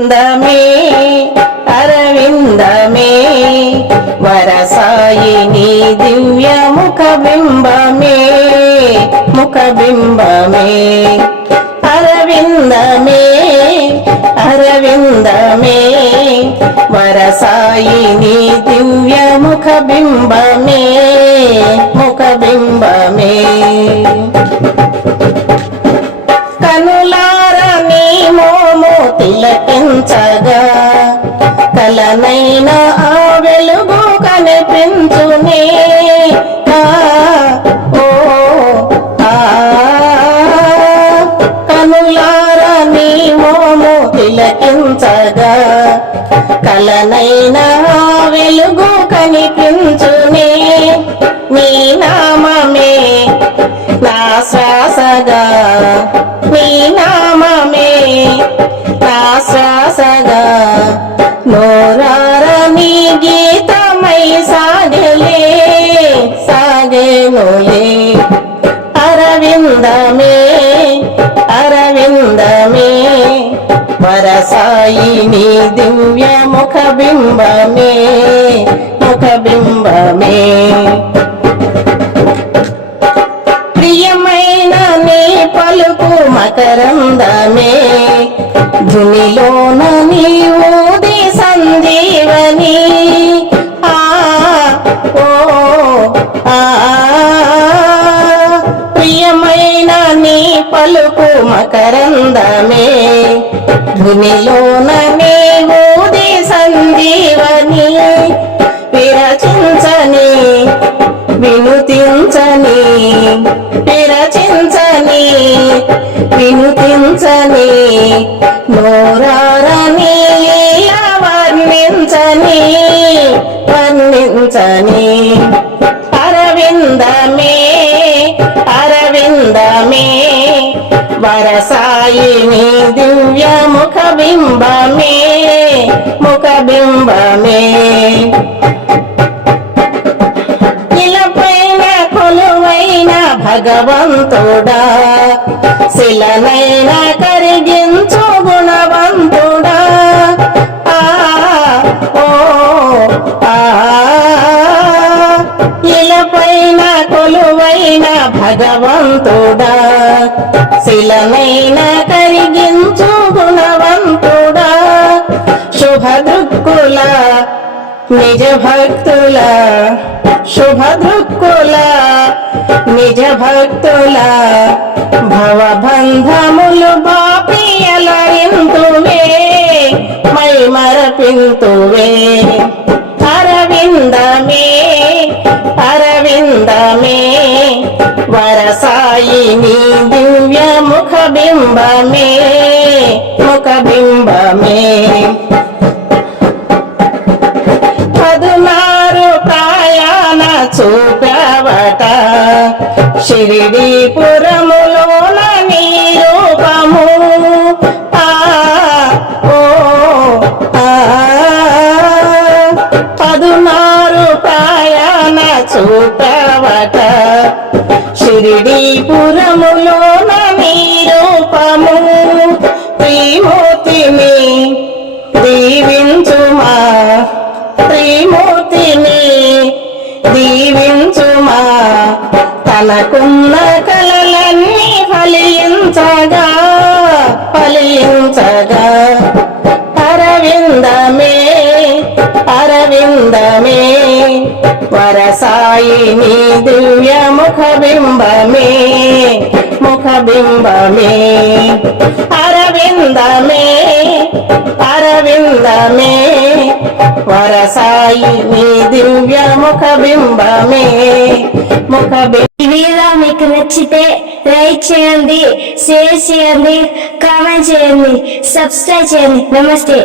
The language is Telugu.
అరవిందమే అరవిందమే వరసాయిని దివ్య ముఖబింబమే ముఖబింబమే. అరవిందమే అరవిందమే వరసాయి నీ దివ్య ముఖబింబమే ముఖబింబమే. కనిపించునే ఆ, ఓ, ఆ. కనులార నీ మోము తిలకించగా. కలనైన వెలుగు కనిపించునే. నీ నామమే నా శ్వాసగా. నీ నామమే నా శ్వాసగా. నోరార సాగేనులే అరవిందమే అరవిందమే. వరసాయి నీ దివ్య ముఖబింబమే ముఖబింబమే. ప్రియమైన నీ పలుకు మకరందమే ధునిలోన నీ ఊది సంజీవని. నలుపు మకరందమే ధునిలోన నీ ఊది సంజీవని విరచించని వినుతించని విరచించని వినుతించని నోరారని వర్ణించని వర్ణించని. వరసాయిని దివ్య ముఖ బింబమే ముఖ బింబమే. ఇలపైన కొలువైన భగవంతుడా శిలనైన కరిగించు గుణవంతుడా. ఆ ఓ ఆ ఇలపైన కొలువైన భగవంతుడా శిలనైన కరిగించు గుణవంతుడా శుభ దృక్కుల నిజ భక్తుల శుభ దృక్కుల నిజ భక్తుల భవబంధములు బాపియలరింతువే మై మరపింతువే అరవిందమే అరవిందమే నీ దివ్య ముఖబింబమే ముఖబింబమే. పదునారు ప్రయాణ చూపవట షిరిడీపురములోన నీ రూపము. పదునారు ప్రయాణ చూపవట షిరిడీపురములోన దీవించుమా తనకున్న కలలన్నీ ఫలించగా ఫలించగా. అరవిందమే అరవిందమే వరసాయిని దివ్య ముఖబింబమే ముఖబింబమే. అరవిందమే అరవిందమే సాయి నీ దివ్య ముఖబింబమే బింబమే. ఈ వీడియో మీకు నచ్చితే లైక్ చేయండి షేర్ చేయండి కామెంట్ చేయండి సబ్స్క్రైబ్ చేయండి. నమస్తే.